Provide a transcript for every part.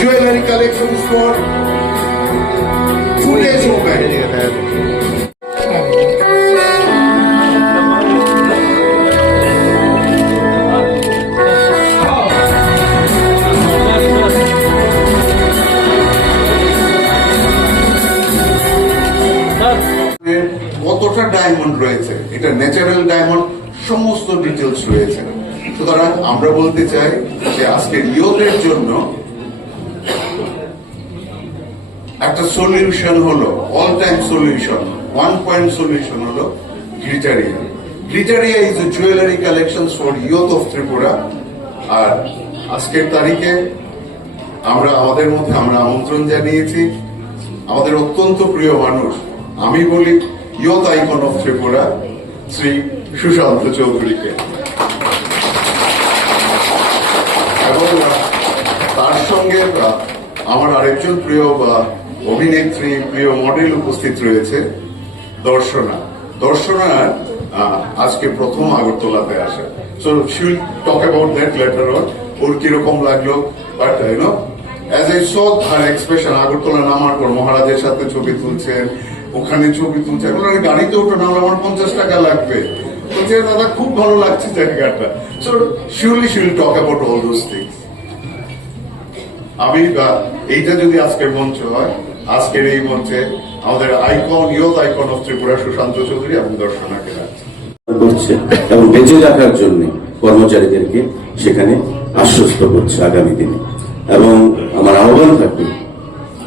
jewelry collections for today's women. কতটা diamond রয়েছে, এটা ন্যাচারাল ডায়মন্ড, সমস্ত ডিটেলস রয়েছে। সুতরাং আমরা বলতে চাই যে আজকের ইয়তের জন্য একটা সলিউশন হলো, all time solution, 1 point solution হলো Glitteria. Glitteria is a jewellery collections for youth of Tripura. আর আজকের তারিখে আমরা আমন্ত্রণ জানিয়েছি আমাদের অত্যন্ত প্রিয় মানুষ, আমি বলি youth icon of Tripura, Shri Sushanta চৌধুরীকে। এবং তার সঙ্গে আমার আরেকজন প্রিয় অভিনেত্রী, প্রিয় মডেল উপস্থিত রয়েছে, দর্শনা আজকে প্রথম আগরতলাতে আসে। So she will talk about that later on, ওর কিরকম লাগলো। But as I saw her expression, Agartala নামার পর মহারাজের সাথে ছবি তুলছেন, ওখানে ছবি তুলছেন, গাড়িতে ওঠো না, আমার 50 টাকা লাগবে, বলছে দাদা খুব ভালো লাগছে জায়গাটা। So surely she will talk about all those things. আমি এইটা যদি আজকের মঞ্চ হয়, আজকের এই মঞ্চে আমাদের icon, youth icon of Tripura Sushanta Chowdhury এবং দর্শনাকে করছে এবং বেঁচে রাখার জন্য কর্মচারীদেরকে সেখানে আশ্বস্ত করছে আগামী দিনে। এবং আমার আহ্বান থাকবে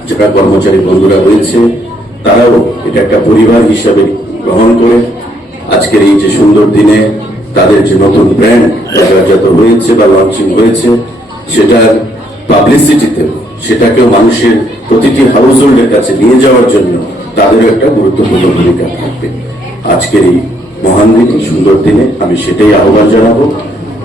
যারা কর্মচারী বন্ধুরা রয়েছে তারাও এটা একটা পরিবার হিসাবে গ্রহণ করে আজকের এই যে সুন্দর দিনে তাদের যে নতুন ব্র্যান্ড বাজারজাত হয়েছে বা লঞ্চিং হয়েছে সেটার পাবলিসিটিতে সেটাকেও মানুষের প্রতিটি হাউস হোল্ডের কাছে নিয়ে যাওয়ার জন্য তাদেরও একটা গুরুত্বপূর্ণ ভূমিকা থাকবে। আজকের এই মহান দিনে, সুন্দর দিনে আমি সেটাই আহ্বান জানাবো।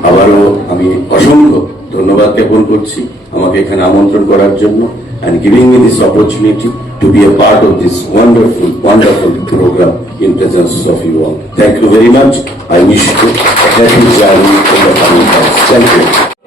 আবারও আমি অসংখ্য ধন্যবাদ জ্ঞাপন করছি আমাকে এখানে আমন্ত্রণ করার জন্য and giving me this opportunity to be a part of this wonderful program in presence of you all. Thank you very much. I wish you a happy journey in the coming times. Thank you.